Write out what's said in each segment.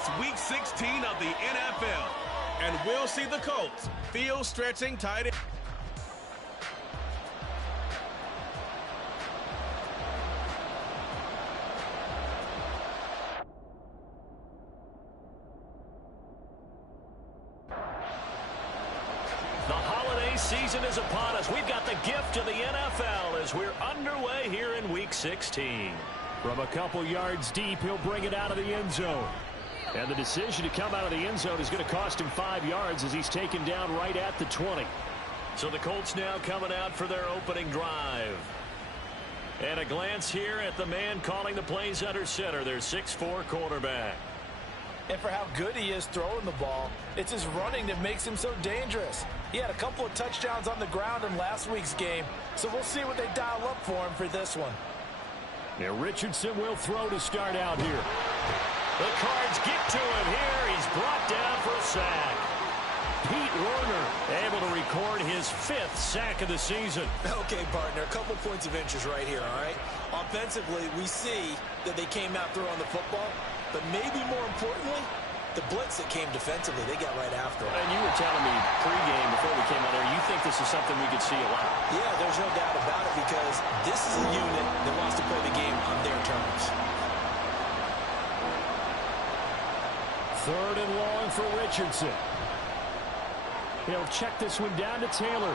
It's Week 16 of the NFL, and we'll see the Colts field stretching tight end. The holiday season is upon us. We've got the gift of the NFL as we're underway here in Week 16. From a couple yards deep, he'll bring it out of the end zone. And the decision to come out of the end zone is going to cost him 5 yards as he's taken down right at the 20. So the Colts now coming out for their opening drive. And a glance here at the man calling the plays under center, their 6'4" quarterback. And for how good he is throwing the ball, it's his running that makes him so dangerous. He had a couple of touchdowns on the ground in last week's game, so we'll see what they dial up for him for this one. Now Richardson will throw to start out here. The Cards get to him here. He's brought down for a sack. Pete Werner able to record his 5th sack of the season. Okay, partner, a couple points of interest right here, all right? Offensively, we see that they came out throwing the football, but maybe more importantly, the blitz that came defensively, they got right after it. And you were telling me pregame before we came on there, you think this is something we could see a lot? Yeah, there's no doubt about it because this is a unit that wants to play the game on their terms. 3rd and long for Richardson. He'll check this one down to Taylor.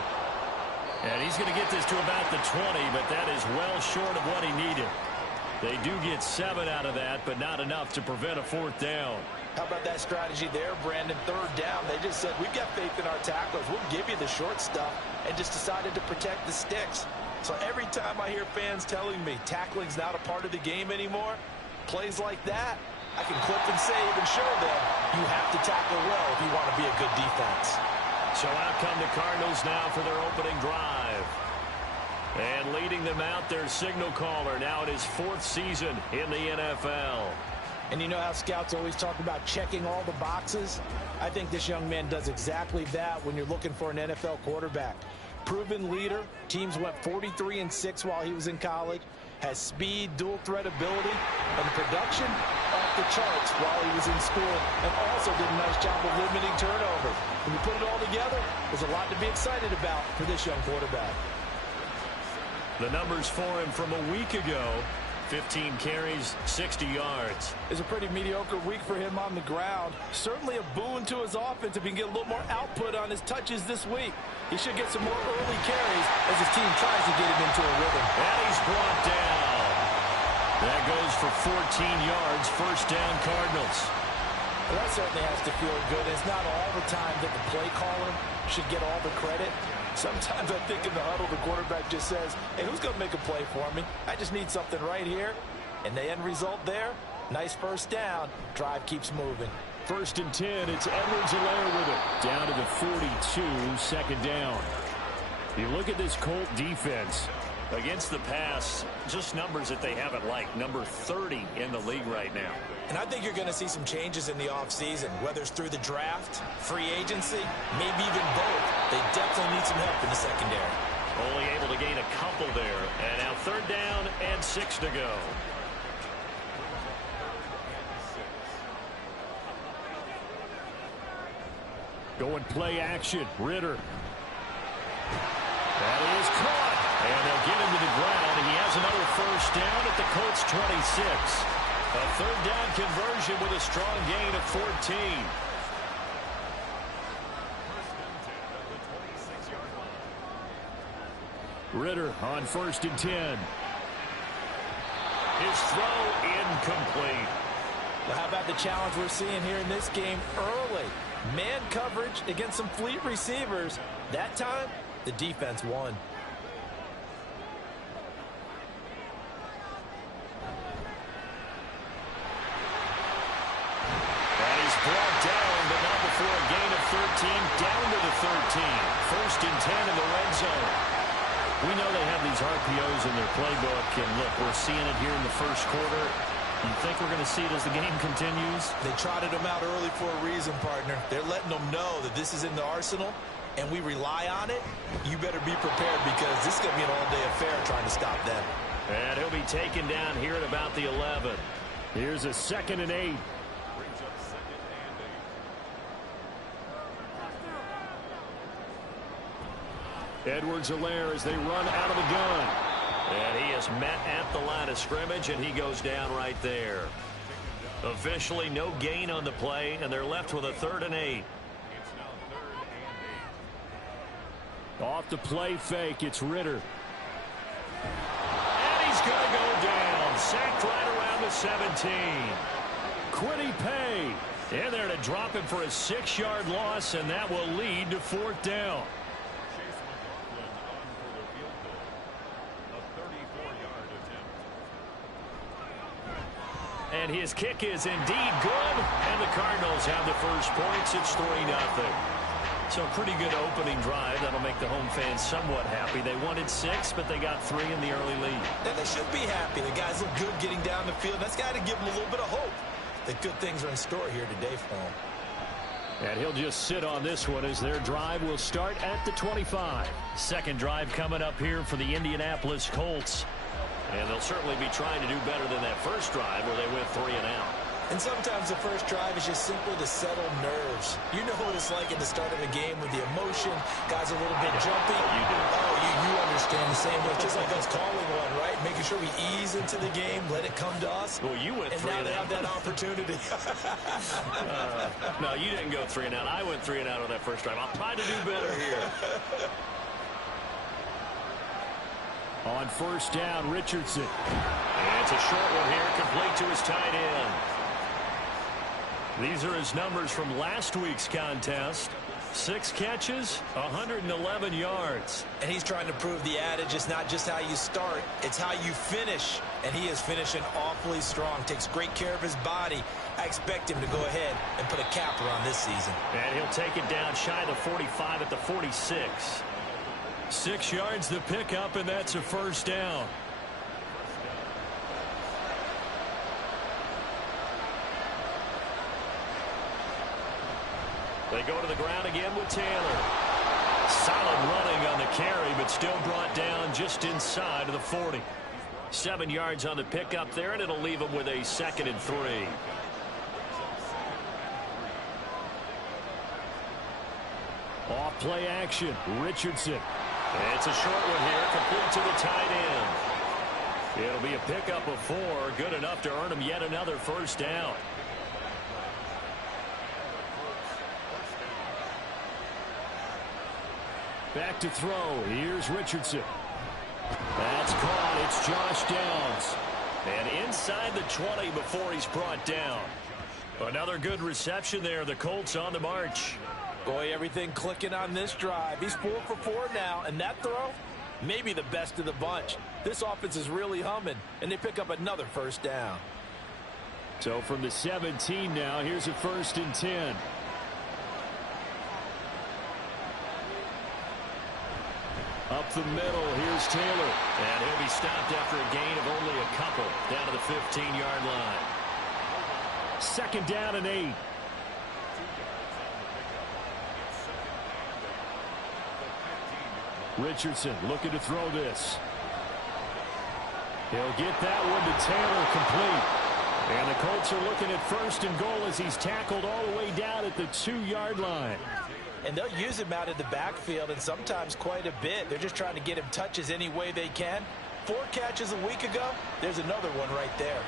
And he's going to get this to about the 20, but that is well short of what he needed. They do get 7 out of that, but not enough to prevent a 4th down. How about that strategy there, Brandon? 3rd down, they just said, we've got faith in our tacklers. We'll give you the short stuff, and just decided to protect the sticks. So every time I hear fans telling me tackling's not a part of the game anymore, plays like that, I can clip and save and show them you have to tackle well if you want to be a good defense. So out come the Cardinals now for their opening drive. And leading them out, their signal caller, now in his 4th season in the NFL. And you know how scouts always talk about checking all the boxes? I think this young man does exactly that when you're looking for an NFL quarterback. Proven leader. Teams went 43-6 while he was in college. Has speed, dual threat ability, and production off the charts while he was in school. And also did a nice job of limiting turnovers. When you put it all together, there's a lot to be excited about for this young quarterback. The numbers for him from a week ago. 15 carries, 60 yards. It's a pretty mediocre week for him on the ground. Certainly a boon to his offense if he can get a little more output on his touches this week. He should get some more early carries as his team tries to get him into a rhythm. And he's brought down. That goes for 14 yards. 1st down, Cardinals. Well, that certainly has to feel good. It's not all the time that the play caller should get all the credit. Sometimes I think in the huddle, the quarterback just says, hey, who's going to make a play for me? I just need something right here. And the end result there, nice 1st down. Drive keeps moving. 1st and 10, it's Edwards-Helaire with it. Down to the 42, 2nd down. You look at this Colt defense. Against the pass, just numbers that they haven't liked. Number 30 in the league right now. And I think you're going to see some changes in the offseason, whether it's through the draft, free agency, maybe even both. They definitely need some help in the secondary. Only able to gain a couple there. And now 3rd down and 6 to go. Going play action. Ritter. That is caught. And they'll get him to the ground. He has another 1st down at the Colts 26. A 3rd down conversion with a strong gain of 14. Ritter on 1st and 10. His throw incomplete. Well, how about the challenge we're seeing here in this game early? Man coverage against some fleet receivers. That time, the defense won. And he's brought down, but not before a gain of 13, down to the 13. 1st and 10 in the red zone. We know they have these RPOs in their playbook, and look, we're seeing it here in the 1st quarter. You think we're going to see it as the game continues? They trotted them out early for a reason, partner. They're letting them know that this is in the arsenal, and we rely on it. You better be prepared because this is going to be an all-day affair trying to stop them. And he'll be taken down here at about the 11. Here's a 2nd and 8. Edwards-Helaire as they run out of the gun. And he is met at the line of scrimmage, and he goes down right there. Officially no gain on the play, and they're left with a 3rd and 8. Off the play fake, it's Ritter. And he's going to go down. Sacked right around the 17. Quiddy Pay in there to drop him for a 6-yard loss, and that will lead to 4th down. And his kick is indeed good, and the Cardinals have the first points. It's 3-0. So a pretty good opening drive. That'll make the home fans somewhat happy. They wanted 6, but they got 3 in the early lead. And they should be happy. The guys look good getting down the field. That's got to give them a little bit of hope that good things are in store here today for him. And he'll just sit on this one as their drive will start at the 25. Second drive coming up here for the Indianapolis Colts. And they'll certainly be trying to do better than that first drive where they went 3 and out. And sometimes the first drive is just simply to settle nerves. You know what it's like at the start of a game with the emotion. Guys are a little bit jumpy. You do. Oh, you understand the same way. Just like us calling one, right? Making sure we ease into the game, let it come to us. Well, you went 3 and out. And now they have that opportunity. No, you didn't go 3 and out. I went 3 and out on that first drive. I'll try to do better here. On first down, Richardson. And it's a short one here, complete to his tight end. These are his numbers from last week's contest. 6 catches, 111 yards. And he's trying to prove the adage, it's not just how you start, it's how you finish. And he is finishing awfully strong, takes great care of his body. I expect him to go ahead and put a capper on this season. And he'll take it down shy of the 45 at the 46. 6 yards the pickup, and that's a first down. They go to the ground again with Taylor. Solid running on the carry, but still brought down just inside of the 40. 7 yards on the pickup there, and it'll leave him with a 2nd and 3. Off play action, Richardson. And it's a short one here, complete to the tight end. It'll be a pickup of 4, good enough to earn him yet another first down. Back to throw. Here's Richardson. That's caught. It's Josh Downs. And inside the 20 before he's brought down. Another good reception there. The Colts on the march. Boy, everything clicking on this drive. He's 4 for 4 now, and that throw, maybe the best of the bunch. This offense is really humming, and they pick up another first down. So from the 17 now, here's a 1st and 10. Up the middle, here's Taylor. And he'll be stopped after a gain of only a couple down to the 15-yard line. 2nd down and 8. Richardson looking to throw this. He'll get that one to Taylor, complete. And the Colts are looking at 1st and goal as he's tackled all the way down at the 2-yard line. And they'll use him out of the backfield, and sometimes quite a bit. They're just trying to get him touches any way they can. 4 catches a week ago. There's another one right there.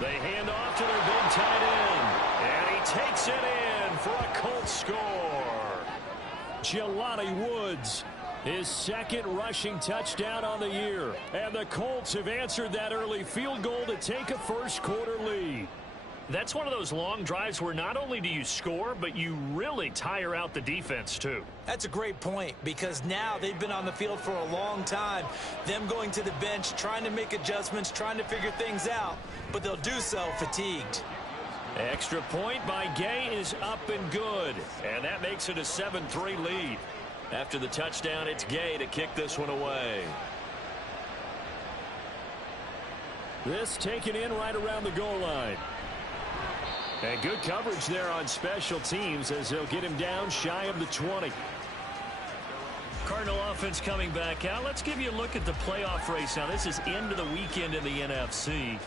They hand off to their big tight end. And he takes it in for a Colts score. Jelani Woods, his 2nd rushing touchdown on the year. And the Colts have answered that early field goal to take a first-quarter lead. That's one of those long drives where not only do you score, but you really tire out the defense, too. That's a great point, because now they've been on the field for a long time. Them going to the bench, trying to make adjustments, trying to figure things out, but they'll do so fatigued. Extra point by Gay is up and good, and that makes it a 7-3 lead. After the touchdown, it's Gay to kick this one away. This taken in right around the goal line. And good coverage there on special teams as they'll get him down shy of the 20. Cardinal offense coming back out. Let's give you a look at the playoff race now. This is into the weekend in the NFC.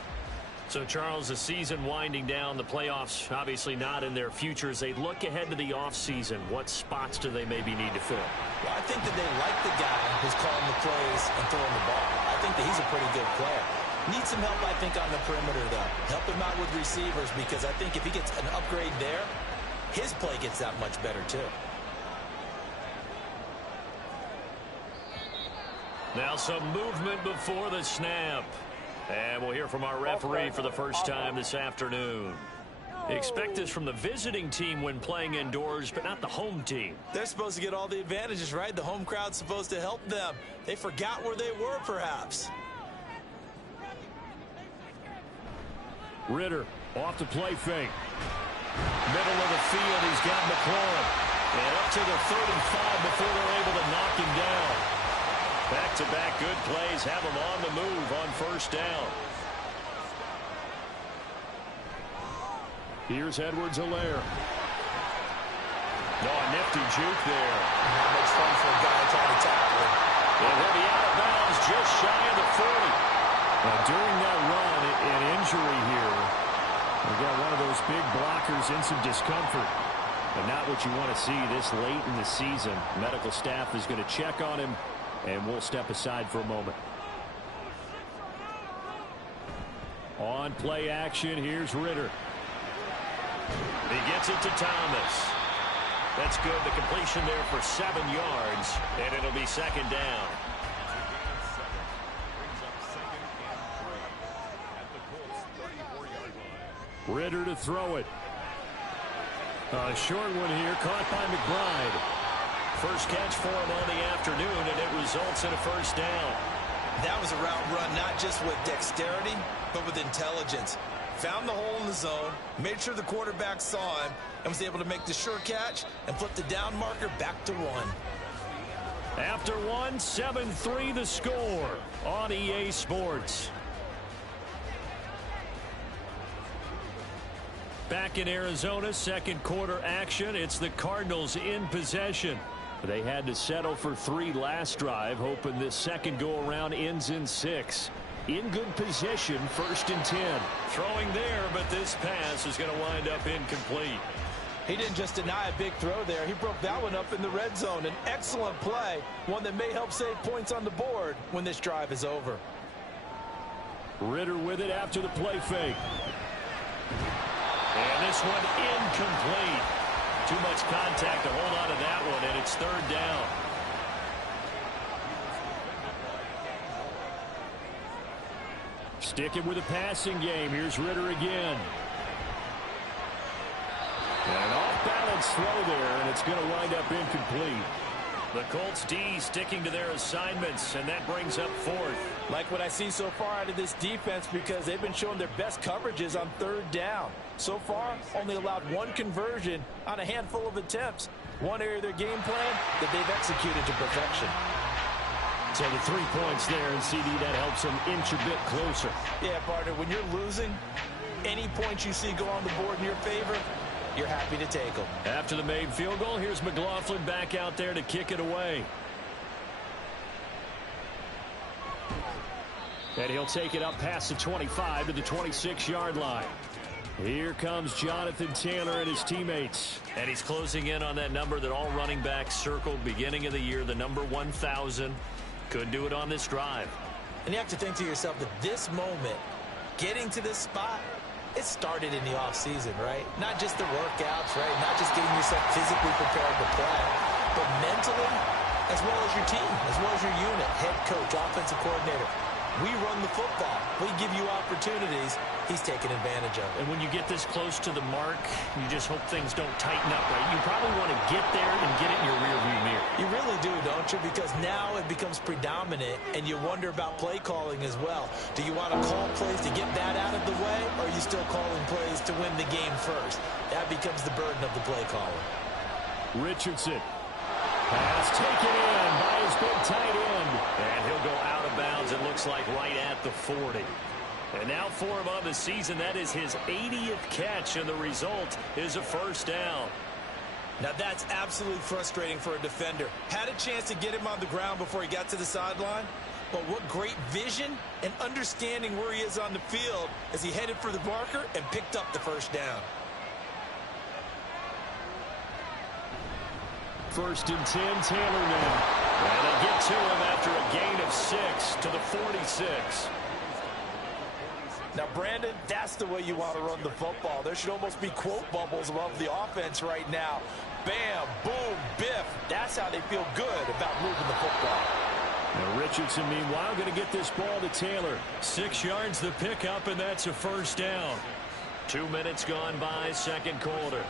So, Charles, the season winding down, the playoffs obviously not in their future. As they look ahead to the offseason, what spots do they maybe need to fill? Well, I think that they like the guy who's calling the plays and throwing the ball. I think that he's a pretty good player. Needs some help, I think, on the perimeter, though. Help him out with receivers, because I think if he gets an upgrade there, his play gets that much better, too. Now some movement before the snap. And we'll hear from our referee for the first time this afternoon. Expect this from the visiting team when playing indoors, but not the home team. They're supposed to get all the advantages, right? The home crowd's supposed to help them. They forgot where they were, perhaps. Ritter off the play fake. Middle of the field, he's got McLaurin. And up to the 35 before they're able to knock him down. Back-to-back good plays have him on the move on first down. Here's Edwards-Helaire. No, a nifty juke there. That makes fun for a guy trying to tackle him. And he'll be out of bounds just shy of the 40. Now, during that run, an injury here. We've got one of those big blockers in some discomfort. But not what you want to see this late in the season. Medical staff is going to check on him, and we'll step aside for a moment. On play action, here's Ritter. He gets it to Thomas. That's good. The completion there for 7 yards, and it'll be second down. Ritter to throw it. A short one here, caught by McBride. First catch for him on the afternoon, and it results in a first down. That was a route run not just with dexterity, but with intelligence. Found the hole in the zone, made sure the quarterback saw him, and was able to make the sure catch and flip the down marker back to 1. After 1, 7-3 the score on EA Sports. Back in Arizona, second quarter action. It's the Cardinals in possession. They had to settle for 3 last drive, hoping this second go-around ends in 6. In good position, 1st and 10. Throwing there, but this pass is going to wind up incomplete. He didn't just deny a big throw there. He broke that one up in the red zone. An excellent play, one that may help save points on the board when this drive is over. Ritter with it after the play fake. And this one incomplete. Too much contact to hold on to that one, and it's 3rd down. Sticking with a passing game. Here's Ritter again. And an off-balance throw there, and it's going to wind up incomplete. The Colts D sticking to their assignments, and that brings up 4th. Like what I see so far out of this defense, because they've been showing their best coverages on 3rd down. So far, only allowed 1 conversion on a handful of attempts. One area of their game plan that they've executed to perfection. So the 3 points there, and CD, that helps them inch a bit closer. Yeah, partner, when you're losing, any points you see go on the board in your favor, you're happy to take them. After the made field goal, here's McLaughlin back out there to kick it away. And he'll take it up past the 25 to the 26-yard line. Here comes Jonathan Taylor and his teammates. And he's closing in on that number that all running backs circled beginning of the year, the number 1,000. Could do it on this drive. And you have to think to yourself that this moment, getting to this spot, it started in the offseason, right? Not just the workouts, right? Not just getting yourself physically prepared to play, but mentally, as well as your team, as well as your unit, head coach, offensive coordinator. We run the football. We give you opportunities. He's taking advantage of it. And when you get this close to the mark, you just hope things don't tighten up, right? You probably want to get there and get it in your rearview mirror. You really do, don't you? Because now it becomes predominant, and you wonder about play calling as well. Do you want to call plays to get that out of the way, or are you still calling plays to win the game first? That becomes the burden of the play caller. Richardson. Pass taken in by his big tight end. And he'll go out of bounds, it looks like, right at the 40. And now for him on the season, that is his 80th catch, and the result is a first down. Now that's absolutely frustrating for a defender. Had a chance to get him on the ground before he got to the sideline, But what great vision and understanding where he is on the field as he headed for the marker and picked up the first down. First and 10, Taylor now. And they get to him after a gain of 6 to the 46. Now, Brandon, that's the way you want to run the football. There should almost be quote bubbles above the offense right now. Bam, boom, biff. That's how they feel good about moving the football. Now Richardson, meanwhile, going to get this ball to Taylor. 6 yards the pickup, and that's a first down. 2 minutes gone by, second quarter.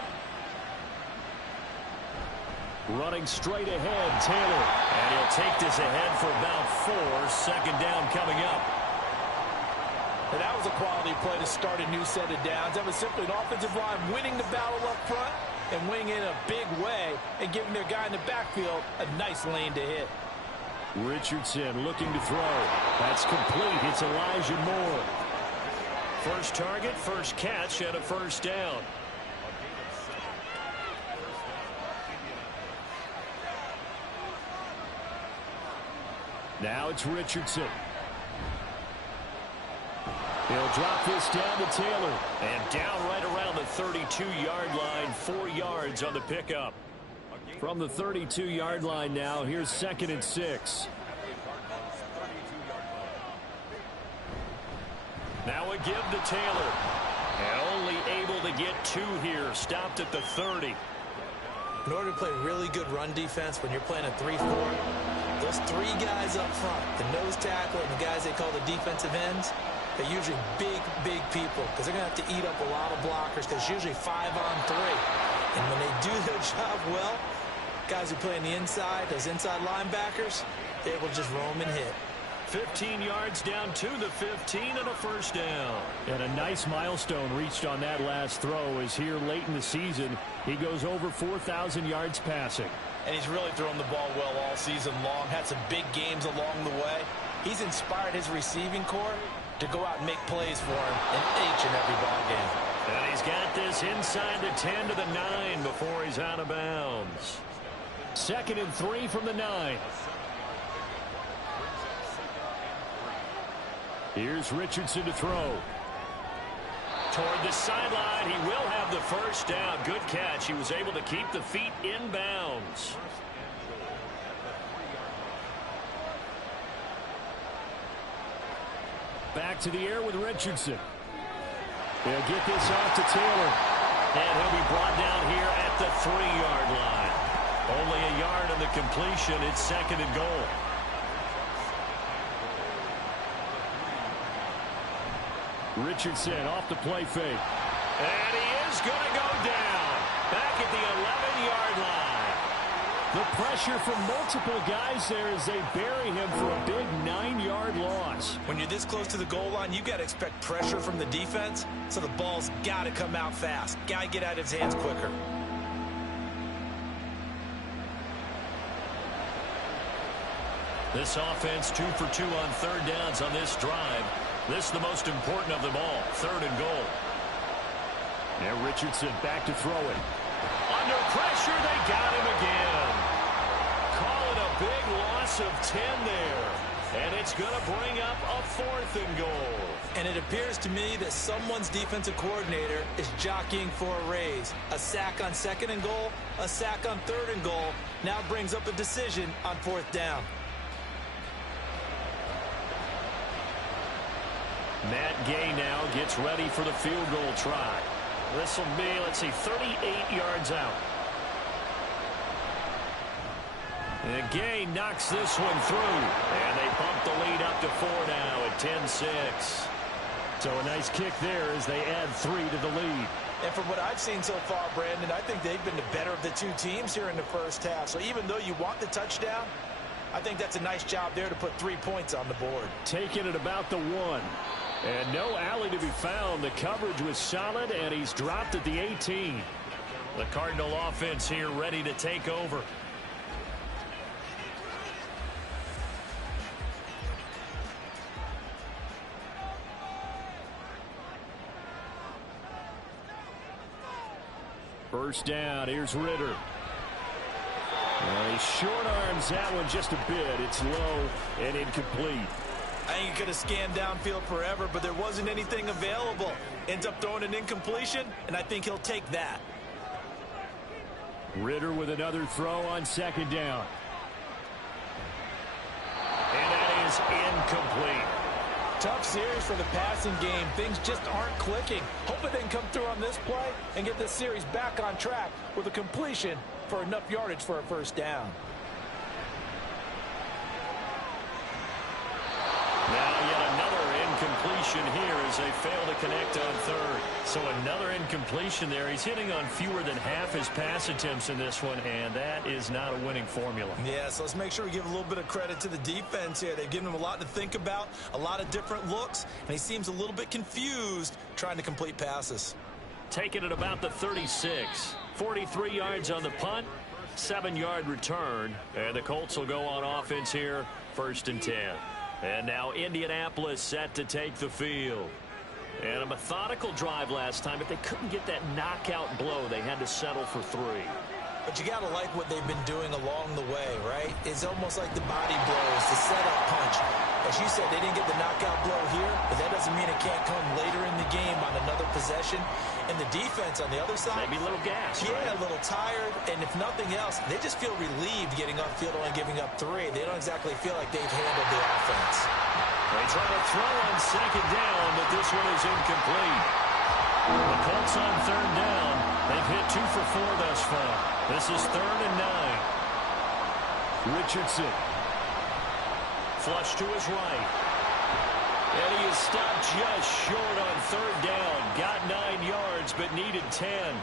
Running straight ahead, Taylor. And he'll take this ahead for about 4. Second down coming up. And that was a quality play to start a new set of downs. That was simply an offensive line winning the battle up front and winning in a big way and giving their guy in the backfield a nice lane to hit. Richardson looking to throw. That's complete. It's Elijah Moore. First target, first catch, and a first down. Now it's Richardson. He'll drop this down to Taylor. And down right around the 32-yard line, 4 yards on the pickup. From the 32-yard line now, here's 2nd and 6. Now a give to Taylor. And only able to get 2 here. Stopped at the 30. In order to play really good run defense when you're playing a 3-4, those 3 guys up front, the nose tackle and the guys they call the defensive ends, they're usually big, big people because they're going to have to eat up a lot of blockers because it's usually 5-on-3. And when they do their job well, guys who play on the inside, those inside linebackers, they're able to just roam and hit. 15 yards down to the 15 and a first down. And a nice milestone reached on that last throw as here late in the season, he goes over 4,000 yards passing. And he's really thrown the ball well all season long. Had some big games along the way. He's inspired his receiving corps to go out and make plays for him in each and every ball game. And he's got this inside the 10 to the 9 before he's out of bounds. 2nd and 3 from the 9. Here's Richardson to throw. Toward the sideline, he will have the first down. Good catch. He was able to keep the feet in bounds. Back to the air with Richardson. They'll get this off to Taylor. And he'll be brought down here at the 3-yard line. Only a yard on the completion. It's 2nd and goal. Richardson off the play fake. And he is going to go down. Back at the 11-yard line. The pressure from multiple guys there as they bury him for a big 9-yard loss. When you're this close to the goal line, you've got to expect pressure from the defense, so the ball's got to come out fast. Got to get out of his hands quicker. This offense 2 for 2 on third downs on this drive. This is the most important of them all. 3rd and goal. Now Richardson back to throw it. Under pressure, they got him again. Call it a big loss of 10 there. And it's going to bring up a 4th and goal. And it appears to me that someone's defensive coordinator is jockeying for a raise. A sack on 2nd and goal, a sack on 3rd and goal. Now brings up a decision on 4th down. Matt Gay now gets ready for the field goal try. This will be, let's see, 38 yards out. And Gay knocks this one through. And they bump the lead up to 4 now at 10-6. So a nice kick there as they add 3 to the lead. And from what I've seen so far, Brandon, I think they've been the better of the 2 teams here in the first half. So even though you want the touchdown, I think that's a nice job there to put 3 points on the board. Taking it about the 1. And no alley to be found. The coverage was solid, and he's dropped at the 18. The Cardinal offense here ready to take over. First down, here's Ritter. Well, he short arms that one just a bit. It's low and incomplete. I think he could have scanned downfield forever, but there wasn't anything available. Ends up throwing an incompletion, and I think he'll take that. Ritter with another throw on second down. And that is incomplete. Tough series for the passing game. Things just aren't clicking. Hope it didn't come through on this play and get this series back on track with a completion for enough yardage for a first down. Now yet another incompletion here as they fail to connect on third. So another incompletion there. He's hitting on fewer than half his pass attempts in this one, and that is not a winning formula. Yeah, so let's make sure we give a little bit of credit to the defense here. They've given him a lot to think about, a lot of different looks, and he seems a little bit confused trying to complete passes. Taking it about the 36. 43 yards on the punt, 7-yard return, and the Colts will go on offense here, 1st and 10. And now Indianapolis set to take the field. And a methodical drive last time, but they couldn't get that knockout blow. They had to settle for 3. But you got to like what they've been doing along the way, right? It's almost like the body blows, the setup punch. As you said, they didn't get the knockout blow here, but that doesn't mean it can't come later in the game on another possession. And the defense on the other side, maybe a little gas. Yeah, right? A little tired. And if nothing else, they just feel relieved getting upfield and giving up 3. They don't exactly feel like they've handled the offense. They try to throw on second down, but this one is incomplete. The Colts on 3rd down. They've hit 2 for 4 thus far. This is 3rd and 9. Richardson. Flush to his right. And he is stopped just short on 3rd down. Got 9 yards, but needed 10.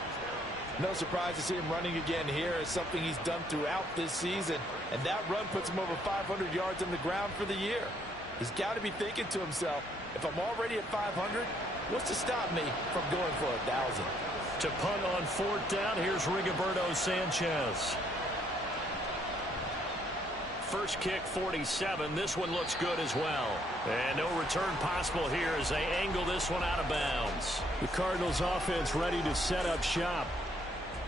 No surprise to see him running again here. It's something he's done throughout this season. And that run puts him over 500 yards on the ground for the year. He's got to be thinking to himself, if I'm already at 500, what's to stop me from going for 1,000? To punt on 4th down, here's Rigoberto Sanchez. First kick, 47. This one looks good as well. And no return possible here as they angle this one out of bounds. The Cardinals offense ready to set up shop.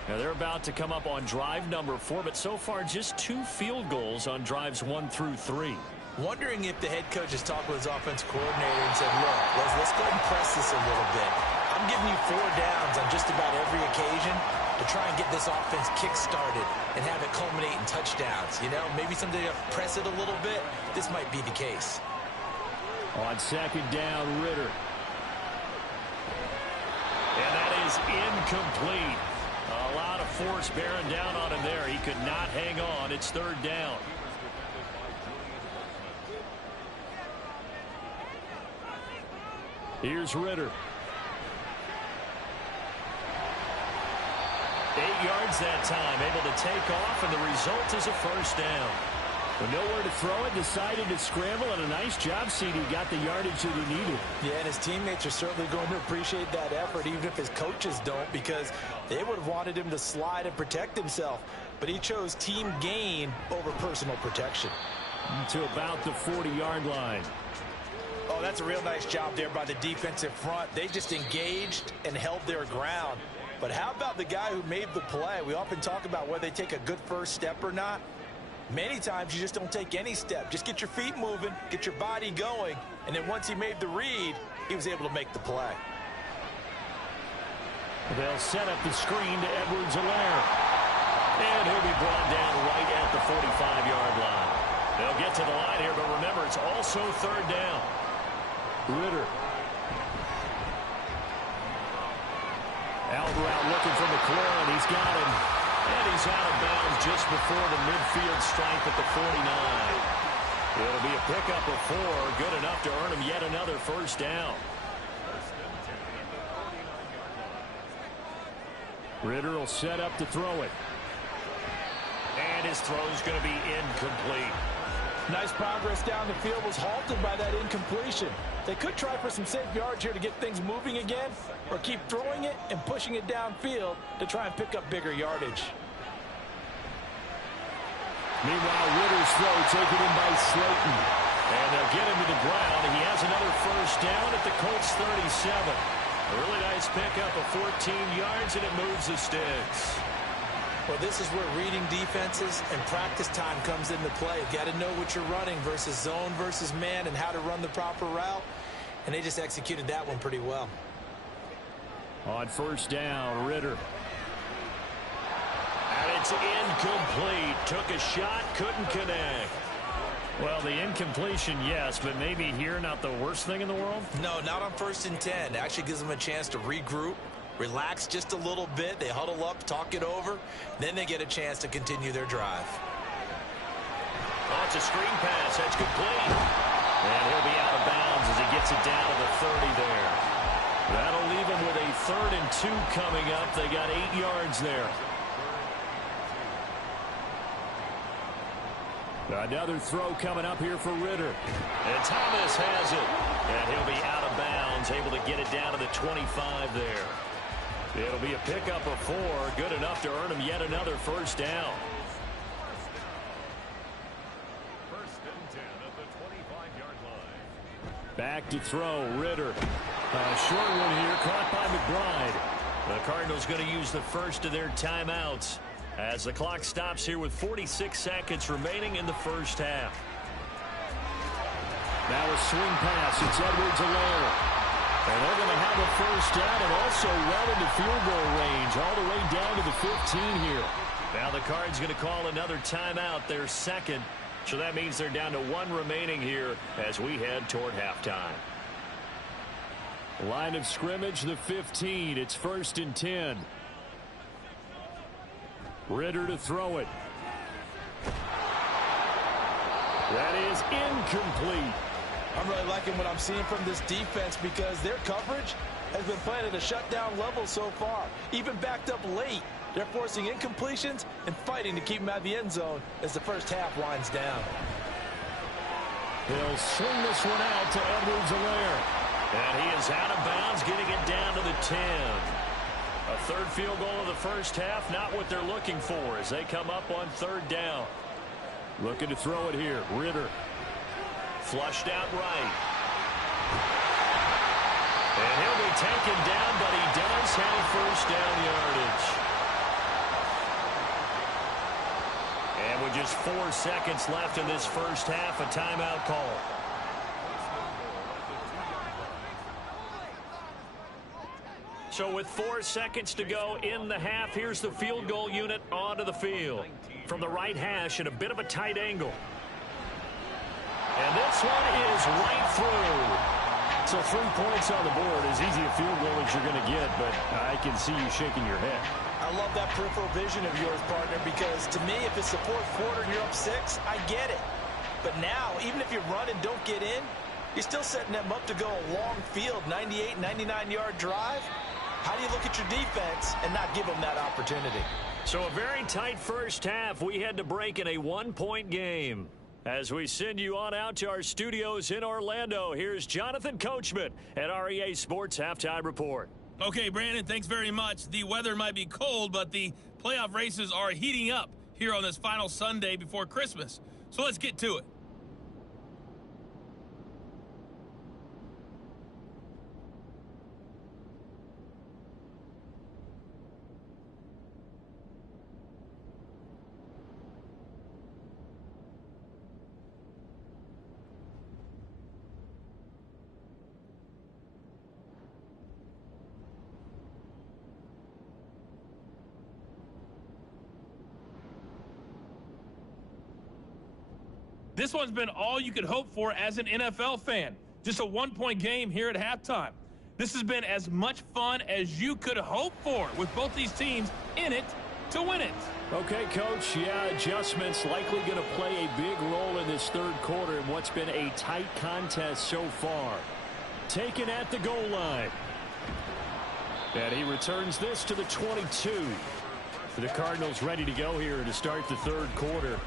Now they're about to come up on drive number 4, but so far just 2 field goals on drives 1 through 3. Wondering if the head coach has talked with his offensive coordinator and said, look, let's go ahead and press this a little bit. I'm giving you 4 downs on just about every occasion to try and get this offense kick-started and have it culminate in touchdowns. You know, maybe someday you press it a little bit. This might be the case. On second down, Ritter. And that is incomplete. A lot of force bearing down on him there. He could not hang on. It's 3rd down. Here's Ritter. 8 yards that time, able to take off, and the result is a 1st down. With nowhere to throw it, decided to scramble, and a nice job, CD. Got the yardage that he needed. Yeah, and his teammates are certainly going to appreciate that effort, even if his coaches don't, because they would have wanted him to slide and protect himself. But he chose team gain over personal protection. To about the 40-yard line. Oh, that's a real nice job there by the defensive front. They just engaged and held their ground. But how about the guy who made the play? We often talk about whether they take a good first step or not. Many times you just don't take any step. Just get your feet moving, get your body going, and then once he made the read, he was able to make the play. They'll set up the screen to Edwards-Helaire. And he'll be brought down right at the 45-yard line. They'll get to the line here, but remember, it's also 3rd down. Ritter. Out route looking for McLaurin. He's got him. And he's out of bounds just before the midfield stripe at the 49. It'll be a pickup of 4, good enough to earn him yet another 1st down. Ritter will set up to throw it. And his throw's going to be incomplete. Nice progress down the field, was halted by that incompletion. They could try for some safe yards here to get things moving again, or keep throwing it and pushing it downfield to try and pick up bigger yardage. Meanwhile, Ritter's throw taken in by Slayton. And they'll get him to the ground. He has another 1st down at the Colts 37. A really nice pickup of 14 yards, and it moves the sticks. Well, this is where reading defenses and practice time comes into play. You got to know what you're running versus zone versus man and how to run the proper route. And they just executed that one pretty well. On first down, Ritter. And it's incomplete. Took a shot, couldn't connect. Well, the incompletion, yes, but maybe here not the worst thing in the world? No, not on 1st and 10. It actually gives them a chance to regroup, relax just a little bit. They huddle up, talk it over. Then they get a chance to continue their drive. Oh, it's a screen pass. That's complete. And he'll be out of bounds as he gets it down to the 30 there. That'll leave him with a 3rd and 2 coming up. They got 8 yards there. Another throw coming up here for Ritter. And Thomas has it. And he'll be out of bounds, able to get it down to the 25 there. It'll be a pickup of 4. Good enough to earn him yet another first down. First and 10 at the 25-yard line. Back to throw, Ritter. A short one here, caught by McBride. The Cardinals going to use the first of their timeouts as the clock stops here with 46 seconds remaining in the first half. Now a swing pass. It's Edwards-Helaire. And they're going to have a first down and also well into field goal range all the way down to the 15 here. Now the Cards going to call another timeout, their second. So that means they're down to 1 remaining here as we head toward halftime. Line of scrimmage, the 15. It's 1st and 10. Ritter to throw it. That is incomplete. I'm really liking what I'm seeing from this defense because their coverage has been playing at a shutdown level so far. Even backed up late, they're forcing incompletions and fighting to keep them out of the end zone as the first half winds down. He'll swing this one out to Edwards-Helaire. And he is out of bounds, getting it down to the 10. A 3rd field goal of the first half, not what they're looking for as they come up on 3rd down. Looking to throw it here. Ritter. Flushed out right. And he'll be taken down, but he does have first down yardage. And with just 4 seconds left in this first half, a timeout call. So with 4 seconds to go in the half, here's the field goal unit onto the field. From the right hash at a bit of a tight angle. And this one is right through. So 3 points on the board, as easy a field goal as you're going to get, but I can see you shaking your head. I love that peripheral vision of yours, partner, because to me, if it's the 4th quarter and you're up 6, I get it. But now, even if you run and don't get in, you're still setting them up to go a long field, 98, 99-yard drive. How do you look at your defense and not give them that opportunity? So a very tight first half. We had to break in a 1-point game. As we send you on out to our studios in Orlando, here's Jonathan Coachman at REA Sports Halftime Report. Okay, Brandon, thanks very much. The weather might be cold, but the playoff races are heating up here on this final Sunday before Christmas. So let's get to it. This one's been all you could hope for as an NFL fan. Just a 1-point game here at halftime. This has been as much fun as you could hope for with both these teams in it to win it. Okay, Coach, yeah, adjustments likely going to play a big role in this 3rd quarter in what's been a tight contest so far. Taken at the goal line. And he returns this to the 22. The Cardinals ready to go here to start the 3rd quarter.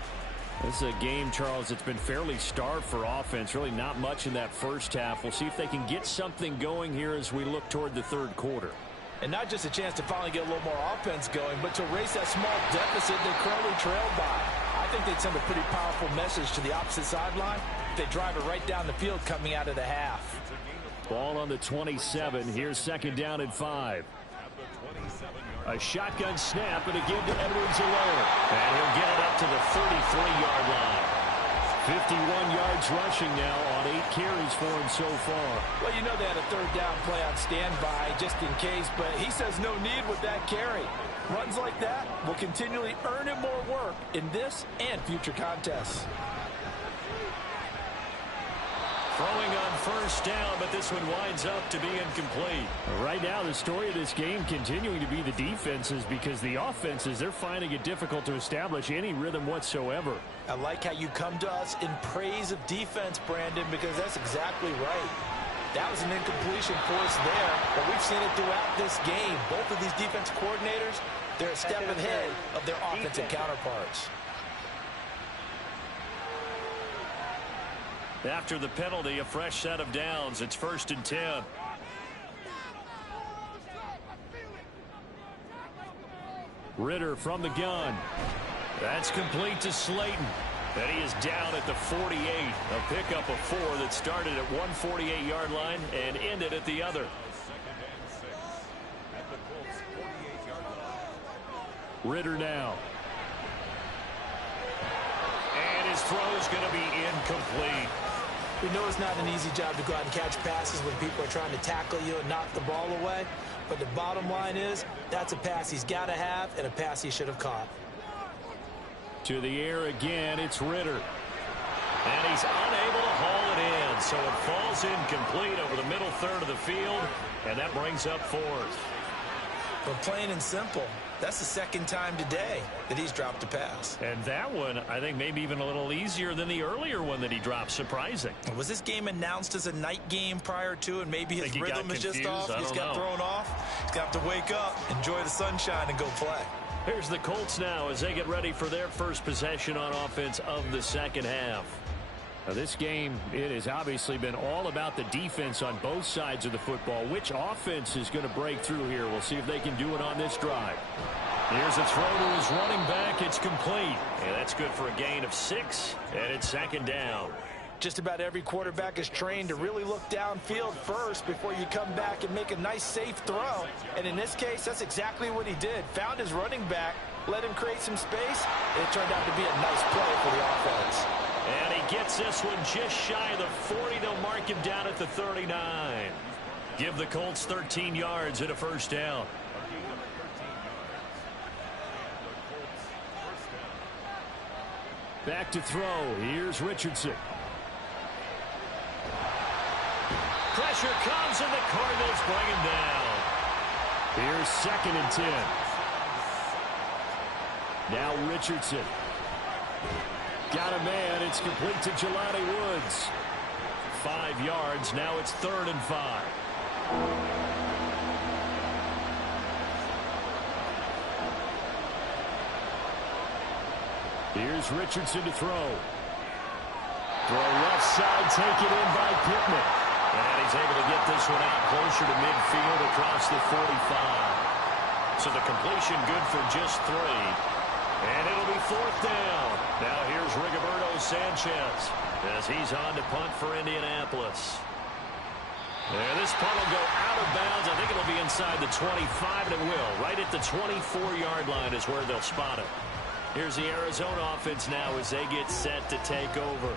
This is a game, Charles, that's been fairly starved for offense. Really not much in that first half. We'll see if they can get something going here as we look toward the 3rd quarter. And not just a chance to finally get a little more offense going, but to erase that small deficit they currently trailed by. I think they'd send a pretty powerful message to the opposite sideline if they drive it right down the field coming out of the half. Ball on the 27. Here's 2nd down and 5. A shotgun snap and a give to Edwards-Helaire. And he'll get it up to the 33-yard line. 51 yards rushing now on 8 carries for him so far. Well, you know they had a third down play on standby just in case, but he says no need with that carry. Runs like that will continually earn him more work in this and future contests. Throwing on first down, but this one winds up to be incomplete. Right now, the story of this game continuing to be the defenses, because the offenses, they're finding it difficult to establish any rhythm whatsoever. I like how you come to us in praise of defense, Brandon, because that's exactly right. That was an incompletion for us there, but we've seen it throughout this game. Both of these defense coordinators, they're a step ahead of their offensive counterparts. After the penalty, a fresh set of downs. It's 1st and 10. Ritter from the gun. That's complete to Slayton. And he is down at the 48. A pickup of 4 that started at one 48-yard line and ended at the other. Ritter now. And his throw is going to be incomplete. We know it's not an easy job to go out and catch passes when people are trying to tackle you and knock the ball away. But the bottom line is, that's a pass he's got to have and a pass he should have caught. To the air again, it's Ritter. And he's unable to haul it in. So it falls incomplete over the middle third of the field. And that brings up 4th. But plain and simple, that's the second time today that he's dropped a pass. And that one, I think, maybe even a little easier than the earlier one that he dropped. Surprising. Was this game announced as a night game prior to, and maybe his rhythm is just off? He's got thrown off. He's got to wake up, enjoy the sunshine, and go play. Here's the Colts now as they get ready for their first possession on offense of the second half. Now this game, it has obviously been all about the defense on both sides of the football. Which offense is going to break through here? We'll see if they can do it on this drive. Here's a throw to his running back. It's complete. And that's good for a gain of 6. And it's 2nd down. Just about every quarterback is trained to really look downfield first before you come back and make a nice, safe throw. And in this case, that's exactly what he did. Found his running back, let him create some space, and it turned out to be a nice play for the offense. And he gets this one just shy of the 40. They'll mark him down at the 39. Give the Colts 13 yards and a first down. Back to throw. Here's Richardson. Pressure comes, and the Cardinals bring him down. Here's 2nd and 10. Now Richardson. Got a man. It's complete to Jelani Woods. 5 yards. Now it's 3rd and 5. Here's Richardson to throw. Throw left side, taken in by Pittman. And he's able to get this one out closer to midfield across the 45. So the completion good for just 3. And it'll be 4th down. Now here's Rigoberto Sanchez as he's on to punt for Indianapolis. And this punt will go out of bounds. I think it'll be inside the 25, and it will. Right at the 24-yard line is where they'll spot it. Here's the Arizona offense now as they get set to take over.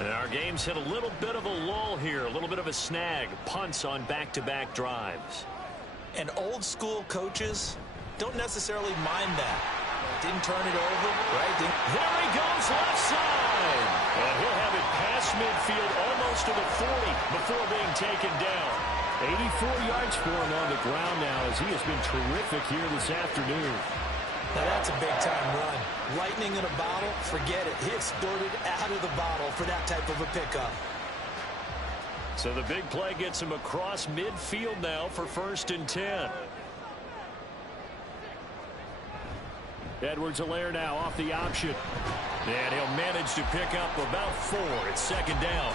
And our game's hit a little bit of a lull here, a little bit of a snag. Punts on back-to-back drives. And old-school coaches don't necessarily mind that. Didn't turn it over, right? There he goes, left side. And he'll have it past midfield almost to the 40 before being taken down. 84 yards for him on the ground now as he has been terrific here this afternoon. Now that's a big-time run. Lightning in a bottle, forget it. He exploded out of the bottle for that type of a pickup. So the big play gets him across midfield now for 1st and 10. Edwards-Helaire now off the option. And he'll manage to pick up about 4. It's 2nd down.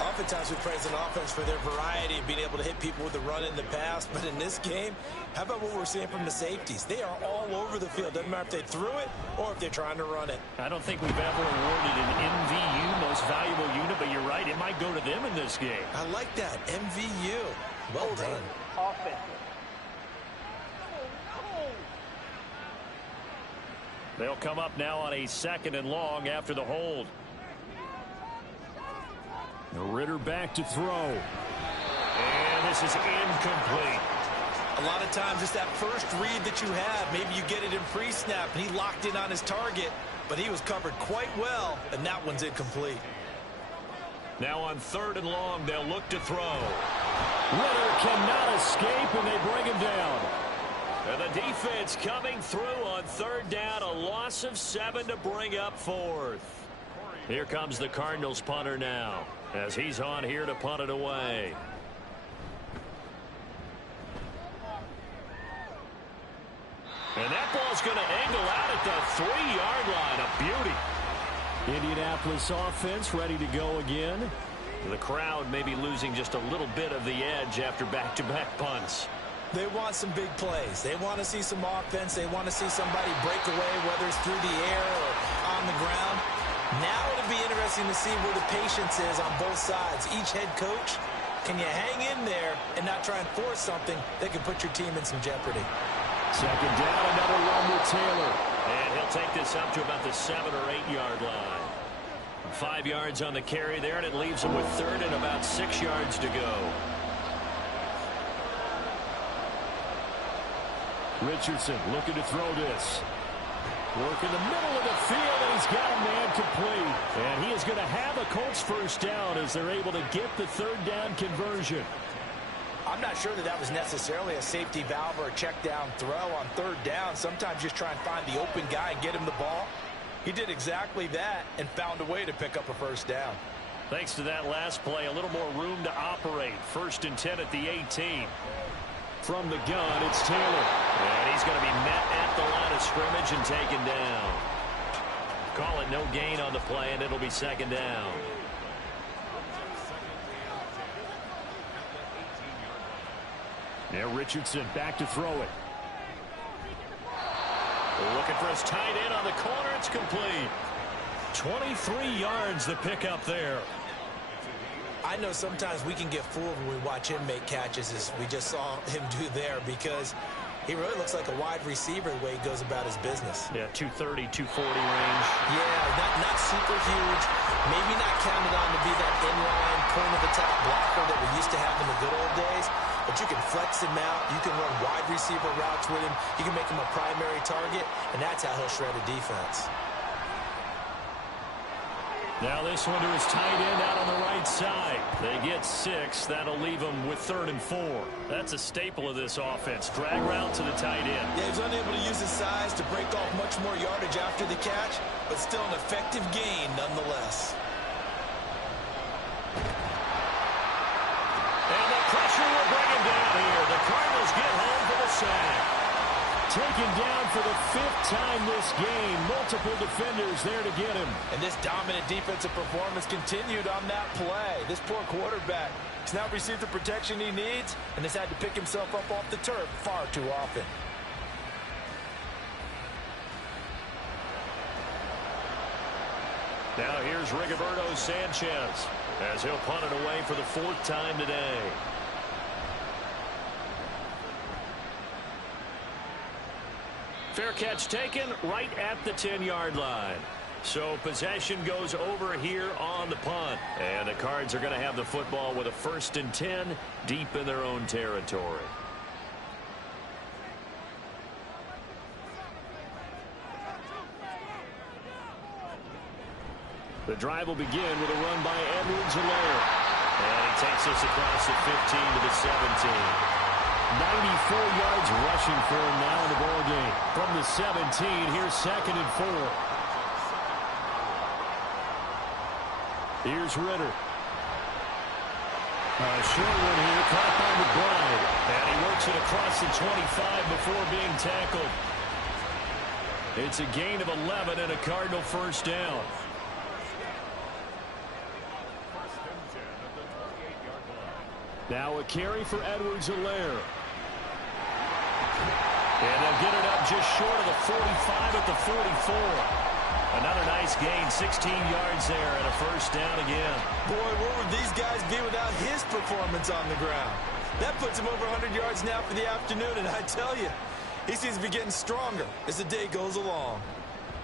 Oftentimes we praise an offense for their variety of being able to hit people with the run in the pass. But in this game, how about what we're seeing from the safeties? They are all over the field. Doesn't matter if they threw it or if they're trying to run it. I don't think we've ever awarded an MVU, most valuable unit, but you're right. It might go to them in this game. I like that. MVU. Well done. Offense. They'll come up now on a 2nd and long after the hold. Ritter back to throw. And this is incomplete. A lot of times it's that first read that you have. Maybe you get it in pre-snap, and he locked in on his target, but he was covered quite well, and that one's incomplete. Now on 3rd and long, they'll look to throw. Ritter cannot escape, and they bring him down. And the defense coming through on 3rd down, a loss of 7 to bring up 4th. Here comes the Cardinals punter now, as he's on here to punt it away. And that ball's going to angle out at the 3-yard line. A beauty. Indianapolis offense ready to go again. The crowd may be losing just a little bit of the edge after back-to-back punts. They want some big plays. They want to see some offense. They want to see somebody break away, whether it's through the air or on the ground. Now it'll be interesting to see where the patience is on both sides. Each head coach, can you hang in there and not try and force something that can put your team in some jeopardy? 2nd down, another run with Taylor. And he'll take this up to about the 7 or 8-yard line. 5 yards on the carry there, and it leaves him with 3rd and about 6 yards to go. Richardson looking to throw this. Work in the middle of the field, and he's got a man complete. And he is going to have a Colts 1st down as they're able to get the 3rd down conversion. I'm not sure that was necessarily a safety valve or a check down throw on 3rd down. Sometimes just try and find the open guy and get him the ball. He did exactly that and found a way to pick up a 1st down. Thanks to that last play, a little more room to operate. 1st and 10 at the 18. From the gun, it's Taylor. And he's going to be met at the line of scrimmage and taken down. Call it no gain on the play, and it'll be 2nd down. Now Richardson back to throw it. Looking for his tight end on the corner. It's complete. 23 yards the pickup there. I know sometimes we can get fooled when we watch him make catches, as we just saw him do there, because he really looks like a wide receiver the way he goes about his business. Yeah, 230, 240 range. Yeah, not super huge. Maybe not counted on to be that inline point-of-attack blocker that we used to have in the good old days. But you can flex him out. You can run wide receiver routes with him. You can make him a primary target, and that's how he'll shred a defense. Now this one to his tight end out on the right side. They get 6. That'll leave them with 3rd and 4. That's a staple of this offense. Drag route to the tight end. Yeah, he's unable to use his size to break off much more yardage after the catch, but still an effective gain nonetheless. And the pressure will bring him down here. The Cardinals get home for the sack. Taken down for the 5th time this game. Multiple defenders there to get him. And this dominant defensive performance continued on that play. This poor quarterback has now received the protection he needs and has had to pick himself up off the turf far too often. Now here's Rigoberto Sanchez as he'll punt it away for the 4th time today. Fair catch taken right at the 10-yard line. So possession goes over here on the punt. And the Cards are going to have the football with a 1st and 10 deep in their own territory. The drive will begin with a run by Edwards-Helaire. And he takes us across the 15 to the 17. 94 yards rushing for him now in the ball game. From the 17, here's 2nd and 4. Here's Ritter. A short one here, caught by McBride. And he works it across the 25 before being tackled. It's a gain of 11 and a Cardinal 1st down. Now a carry for Edwards-Helaire. And they'll get it up just short of the 45 at the 44. Another nice gain, 16 yards there, and a 1st down again. Boy, where would these guys be without his performance on the ground? That puts him over 100 yards now for the afternoon, and I tell you, he seems to be getting stronger as the day goes along.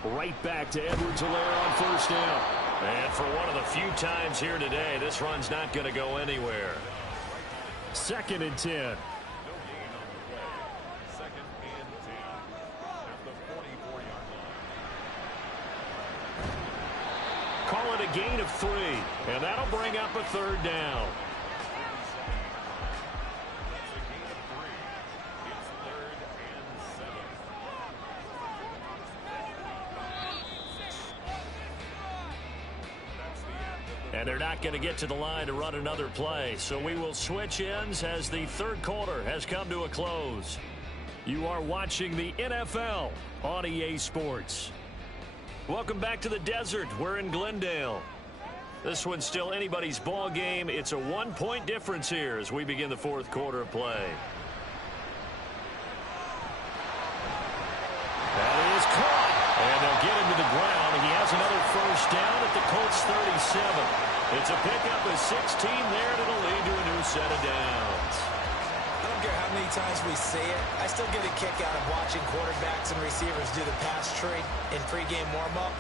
Right back to Edwards-Helaire on first down. And for one of the few times here today, this run's not going to go anywhere. 2nd and 10. Call it a gain of 3, and that'll bring up a 3rd down. And they're not going to get to the line to run another play. So we will switch ends as the 3rd quarter has come to a close. You are watching the NFL on EA Sports. Welcome back to the desert. We're in Glendale. This one's still anybody's ball game. It's a 1-point difference here as we begin the 4th quarter of play. That is caught. And they'll get him to the ground. He has another first down at the Colts 37. It's a pickup of 16 there, and it'll lead to a new set of downs. I don't care how many times we see it. I still get a kick out of watching quarterbacks and receivers do the pass tree in pregame warm-up.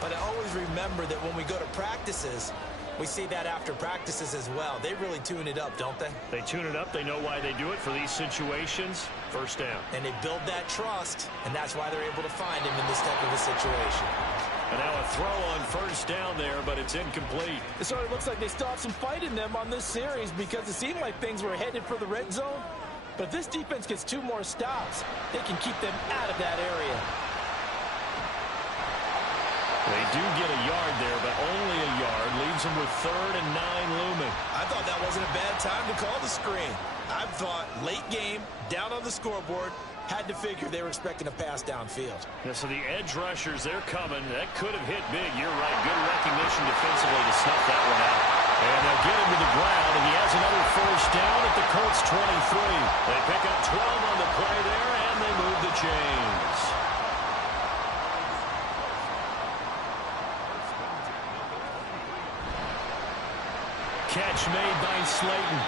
But I always remember that when we go to practices, we see that after practices as well. They really tune it up, don't they? They tune it up. They know why they do it for these situations. First down. And they build that trust, and that's why they're able to find him in this type of a situation. And now a throw on first down there, but it's incomplete. It sort of looks like they still have some fight in them on this series because it seemed like things were headed for the red zone. But if this defense gets 2 more stops, they can keep them out of that area. They do get a yard there, but only a yard. Leaves them with 3rd and 9 looming. I thought that wasn't a bad time to call the screen. I thought late game, down on the scoreboard, had to figure they were expecting a pass downfield. Yeah, so the edge rushers, they're coming. That could have hit big. You're right. Good recognition defensively to snuff that one out. And they'll get him to the ground, and he has another first down at the Colts 23. They pick up 12 on the play there, and they move the chains. Catch made by Slayton.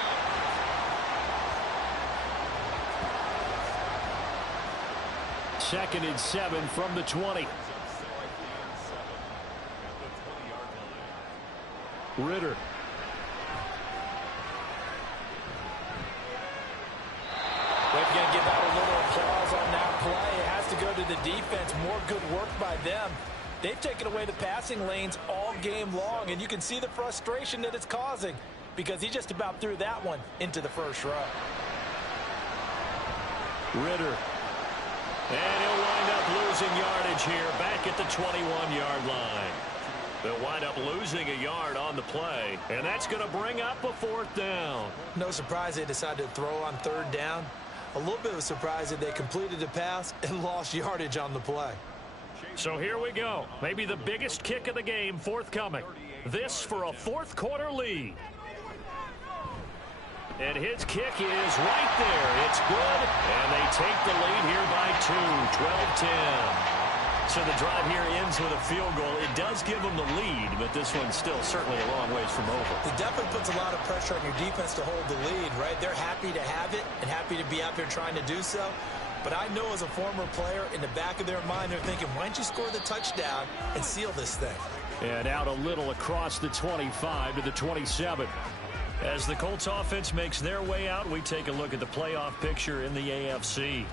Second and 7 from the 20. Ritter. We're going to give out a little applause on that play. It has to go to the defense. More good work by them. They've taken away the passing lanes all game long, and you can see the frustration that it's causing because he just about threw that one into the first row. Ritter. And he'll wind up losing yardage here back at the 21-yard line. They'll wind up losing a yard on the play, and that's going to bring up a 4th down. No surprise they decided to throw on 3rd down. A little bit of a surprise that they completed the pass and lost yardage on the play. So here we go. Maybe the biggest kick of the game forthcoming. This for a 4th quarter lead. And his kick is right there. It's good, and they take the lead here by 2, 12-10. So the drive here ends with a field goal. It does give them the lead, but this one's still certainly a long ways from over. It definitely puts a lot of pressure on your defense to hold the lead, right? They're happy to have it and happy to be out there trying to do so. But I know as a former player, in the back of their mind, they're thinking, why don't you score the touchdown and seal this thing? And out a little across the 25 to the 27. As the Colts offense makes their way out, we take a look at the playoff picture in the AFC.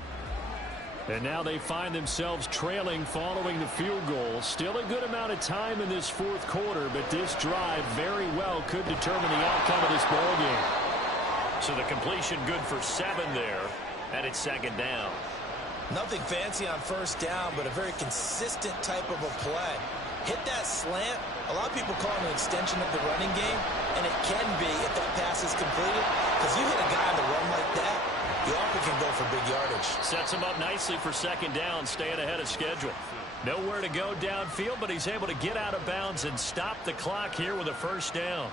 And now they find themselves trailing following the field goal. Still a good amount of time in this 4th quarter, but this drive very well could determine the outcome of this ball game. So the completion good for 7 there, and it's 2nd down. Nothing fancy on first down, but a very consistent type of a play. Hit that slant. A lot of people call it an extension of the running game, and it can be if that pass is completed, because you hit a guy on the run like that, you often can go for big yardage. Sets him up nicely for 2nd down, staying ahead of schedule. Nowhere to go downfield, but he's able to get out of bounds and stop the clock here with a first down.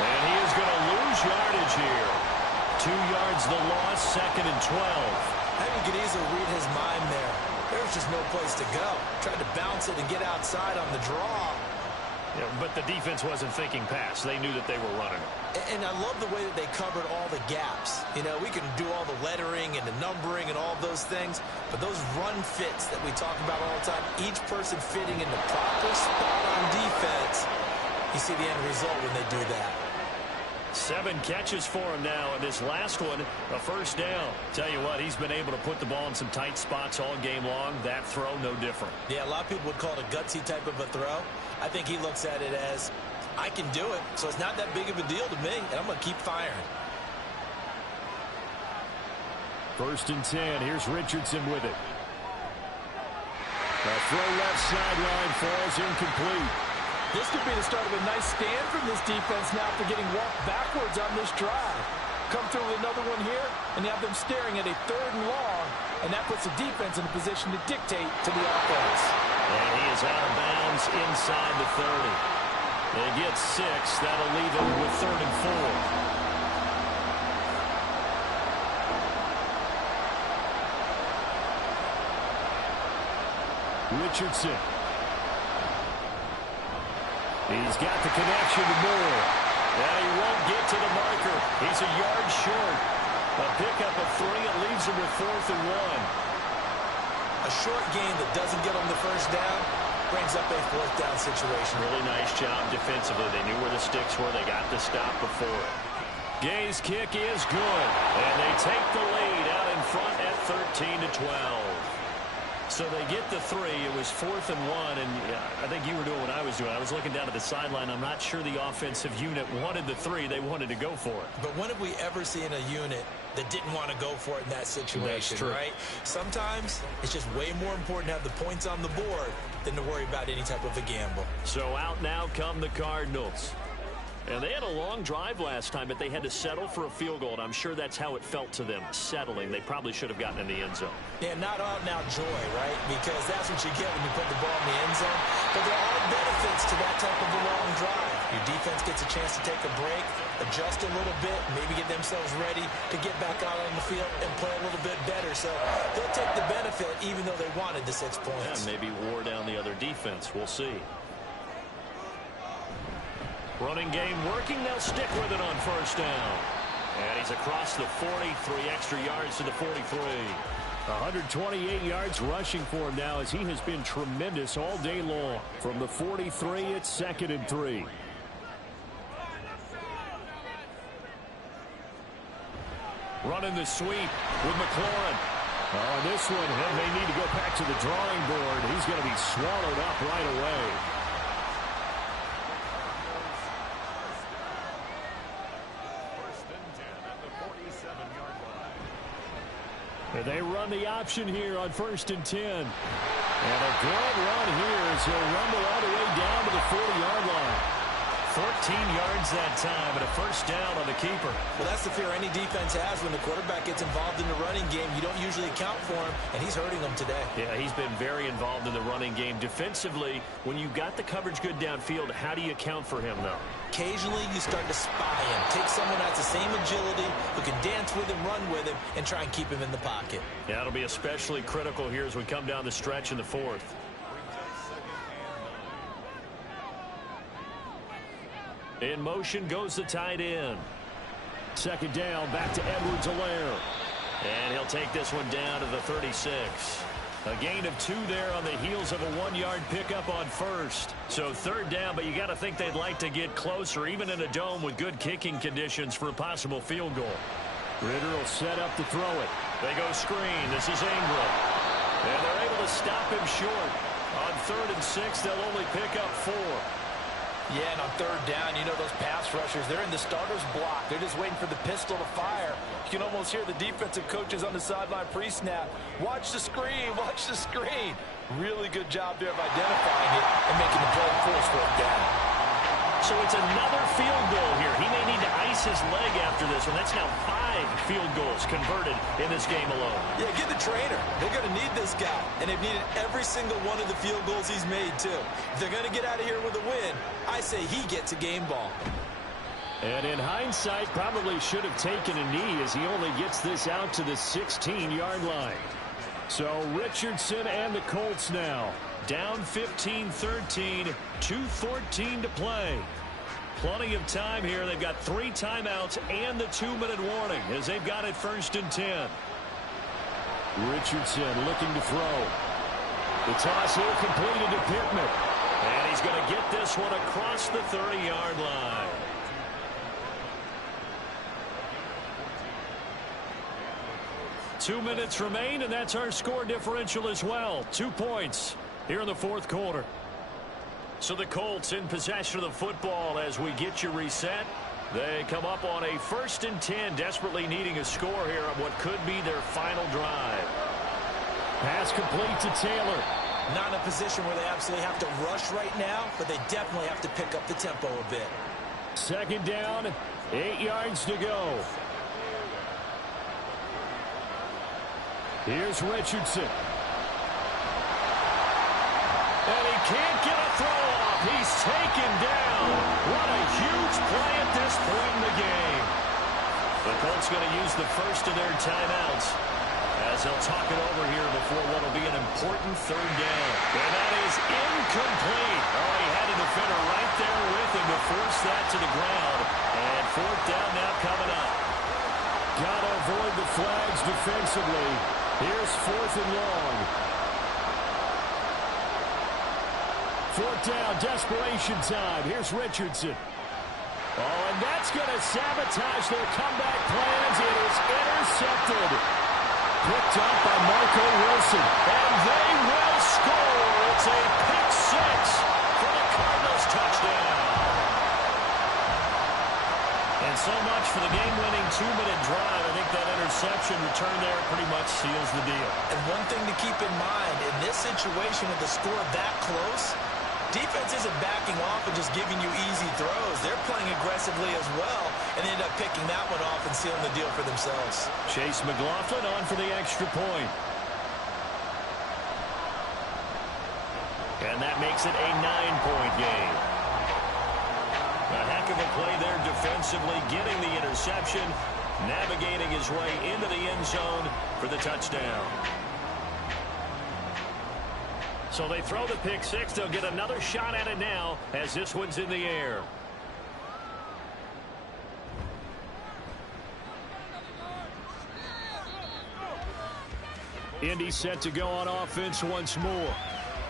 And he is going to lose yardage here. 2 yards the loss, 2nd and 12. I think you could easily read his mind there. There's just no place to go. Tried to bounce it and get outside on the draw. Yeah, but the defense wasn't thinking pass. They knew that they were running. And I love the way that they covered all the gaps. You know, we can do all the lettering and the numbering and all those things, but those run fits that we talk about all the time, each person fitting in the proper spot on defense, you see the end result when they do that. 7 catches for him now, and this last one, a first down. Tell you what, he's been able to put the ball in some tight spots all game long. That throw, no different. Yeah, a lot of people would call it a gutsy type of a throw. I think he looks at it as, I can do it, so it's not that big of a deal to me, and I'm going to keep firing. 1st and 10. Here's Richardson with it. The throw left sideline falls incomplete. This could be the start of a nice stand from this defense now after getting walked backwards on this drive. Come through with another one here, and you have them staring at a 3rd and long, and that puts the defense in a position to dictate to the offense. And he is out of bounds inside the 30. They get 6. That'll leave them with 3rd and 4. Richardson. He's got the connection to Moore. And he won't get to the marker. He's a yard short. A pickup of 3. It leaves him with 4th and 1. A short gain that doesn't get him the first down brings up a 4th down situation. Really nice job defensively. They knew where the sticks were. They got the stop before it. Gay's kick is good. And they take the lead out in front at 13-12. So they get the 3. It was 4th and 1, and I think you were doing what I was doing. I was looking down at the sideline. I'm not sure the offensive unit wanted the 3. They wanted to go for it. But when have we ever seen a unit that didn't want to go for it in that situation, That's true. right? Sometimes it's just way more important to have the points on the board than to worry about any type of a gamble. So out now come the Cardinals. And they had a long drive last time, but they had to settle for a field goal, and I'm sure that's how it felt to them, settling. They probably should have gotten in the end zone. Yeah, not out now joy, right? Because that's what you get when you put the ball in the end zone. But there are benefits to that type of a long drive. Your defense gets a chance to take a break, adjust a little bit, maybe get themselves ready to get back out on the field and play a little bit better. So they'll take the benefit even though they wanted the 6 points. Yeah, maybe wore down the other defense. We'll see. Running game working. They'll stick with it on first down. And he's across the 40, 3 extra yards to the 43. 128 yards rushing for him now as he has been tremendous all day long. From the 43, it's 2nd and 3. Running the sweep with McLaurin. On this one, he may need to go back to the drawing board. He's going to be swallowed up right away. And they run the option here on 1st and 10. And a good run here as he'll rumble all the way down to the 40-yard line. 14 yards that time, and a first down on the keeper. Well, that's the fear any defense has when the quarterback gets involved in the running game. You don't usually account for him, and he's hurting them today. Yeah, he's been very involved in the running game. Defensively, when you've got the coverage good downfield, how do you account for him, though? Occasionally, you start to spy him. Take someone that has the same agility, who can dance with him, run with him, and try and keep him in the pocket. Yeah, it'll be especially critical here as we come down the stretch in the 4th. In motion goes the tight end. 2nd down, back to Edwards-Helaire. And he'll take this one down to the 36. A gain of 2 there on the heels of a 1-yard pickup on first. So 3rd down, but you got to think they'd like to get closer, even in a dome with good kicking conditions for a possible field goal. Ritter will set up to throw it. They go screen. This is Ingram. And they're able to stop him short. On 3rd and 6, they'll only pick up 4. Yeah, and on 3rd down, you know those pass rushers, they're in the starter's block. They're just waiting for the pistol to fire. You can almost hear the defensive coaches on the sideline pre-snap. Watch the screen, watch the screen. Really good job there of identifying it and making the play force work down. So it's another field goal here. He may need to ice his leg after this one. That's now 5 field goals converted in this game alone. Yeah, get the trainer. They're going to need this guy. And they've needed every single one of the field goals he's made, too. If they're going to get out of here with a win, I say he gets a game ball. And in hindsight, probably should have taken a knee as he only gets this out to the 16-yard line. So Richardson and the Colts now down 15-13, 2:14 to play. Plenty of time here. They've got 3 timeouts and the 2-minute warning as they've got it 1st and 10. Richardson looking to throw. The toss here completed to Pittman. And he's going to get this one across the 30-yard line. Two minutes remain, and that's our score differential as well. 2 points here in the 4th quarter. So the Colts in possession of the football as we get you reset. They come up on a 1st and 10, desperately needing a score here on what could be their final drive. Pass complete to Taylor. Not in a position where they absolutely have to rush right now, but they definitely have to pick up the tempo a bit. 2nd down, 8 yards to go. Here's Richardson. And he can't get a throw off. He's taken down. What a huge play at this point in the game. The Colts going to use the first of their timeouts as they'll talk it over here before what will be an important 3rd down. And that is incomplete. Oh, he had a defender right there with him to force that to the ground. And 4th down now coming up. Got to avoid the flags defensively. Here's 4th and long. 4th down, desperation time. Here's Richardson. Oh, and that's going to sabotage their comeback plans. It is intercepted. Picked up by Marco Wilson. And they will score. It's a pick 6 for the Cardinals touchdown. And so much for the game-winning 2-minute drive. I think that interception return there pretty much seals the deal. And one thing to keep in mind, in this situation with the score that close, defense isn't backing off and just giving you easy throws. They're playing aggressively as well, and they end up picking that one off and sealing the deal for themselves. Chase McLaughlin on for the extra point. And that makes it a 9-point game. A heck of a play there defensively, getting the interception, navigating his way into the end zone for the touchdown. So they throw the pick 6. They'll get another shot at it now as this one's in the air. Indy set to go on offense once more.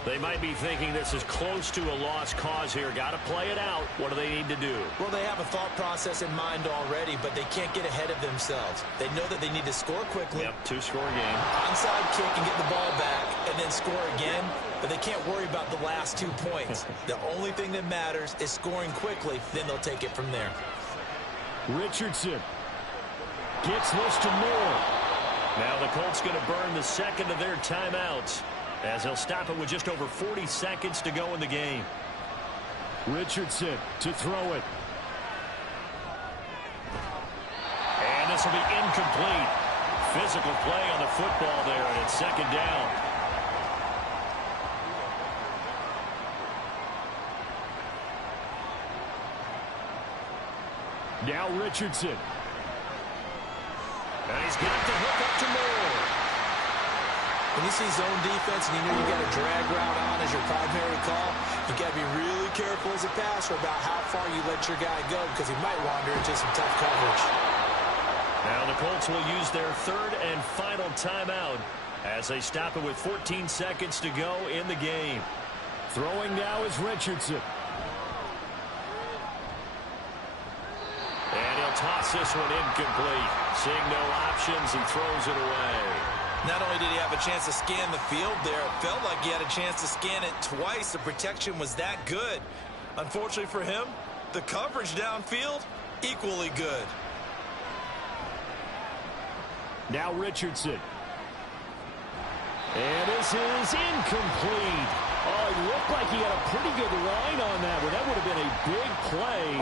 They might be thinking this is close to a lost cause here. Got to play it out. What do they need to do? Well, they have a thought process in mind already, but they can't get ahead of themselves. They know that they need to score quickly. Yep, 2-score game. Onside kick and get the ball back and then score again, but they can't worry about the last 2 points. The only thing that matters is scoring quickly, then they'll take it from there. Richardson gets this to Moore. Now the Colts going to burn the 2nd of their timeouts, as they'll stop it with just over 40 seconds to go in the game. Richardson to throw it. And this will be incomplete. Physical play on the football there, and it's 2nd down. Now Richardson. And he's got the hook up to Moore. When you see zone defense and you know you got a drag route on as your primary call, you got to be really careful as a passer about how far you let your guy go because he might wander into some tough coverage. Now the Colts will use their 3rd and final timeout as they stop it with 14 seconds to go in the game. Throwing now is Richardson. And he'll toss this one incomplete. Seeing no options, he throws it away. Not only did he have a chance to scan the field there, it felt like he had a chance to scan it twice. The protection was that good. Unfortunately for him, the coverage downfield, equally good. Now Richardson. And this is incomplete. Oh, it looked like he had a pretty good line on that one. That would have been a big play,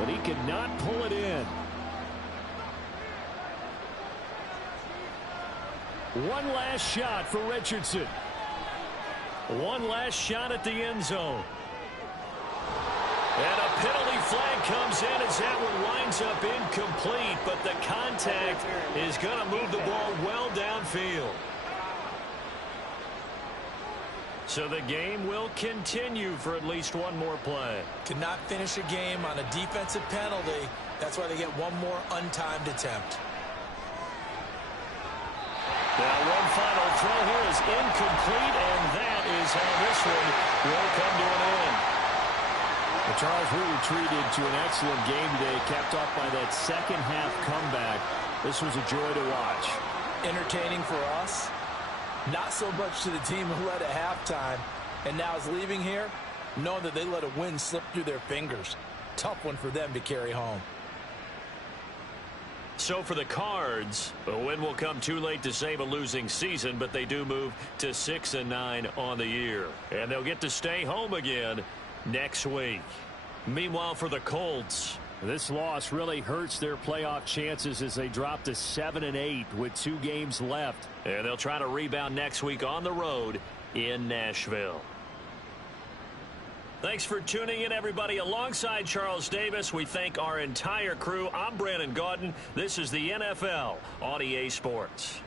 but he could not pull it in. One last shot for Richardson. One last shot at the end zone. And a penalty flag comes in as that one winds up incomplete, but the contact is going to move the ball well downfield. So the game will continue for at least one more play. Cannot finish a game on a defensive penalty. That's why they get one more untimed attempt. Now one final throw here is incomplete, and that is how this one will come to an end. Well, Charles, we were treated to an excellent game today, capped off by that second half comeback. This was a joy to watch. Entertaining for us. Not so much to the team who led at halftime and now is leaving here, knowing that they let a win slip through their fingers. Tough one for them to carry home. So for the Cards, a win will come too late to save a losing season, but they do move to 6-9 on the year. And they'll get to stay home again next week. Meanwhile, for the Colts, this loss really hurts their playoff chances as they drop to 7-8 with 2 games left. And they'll try to rebound next week on the road in Nashville. Thanks for tuning in, everybody. Alongside Charles Davis, we thank our entire crew. I'm Brandon Gaudin. This is the NFL on EA Sports.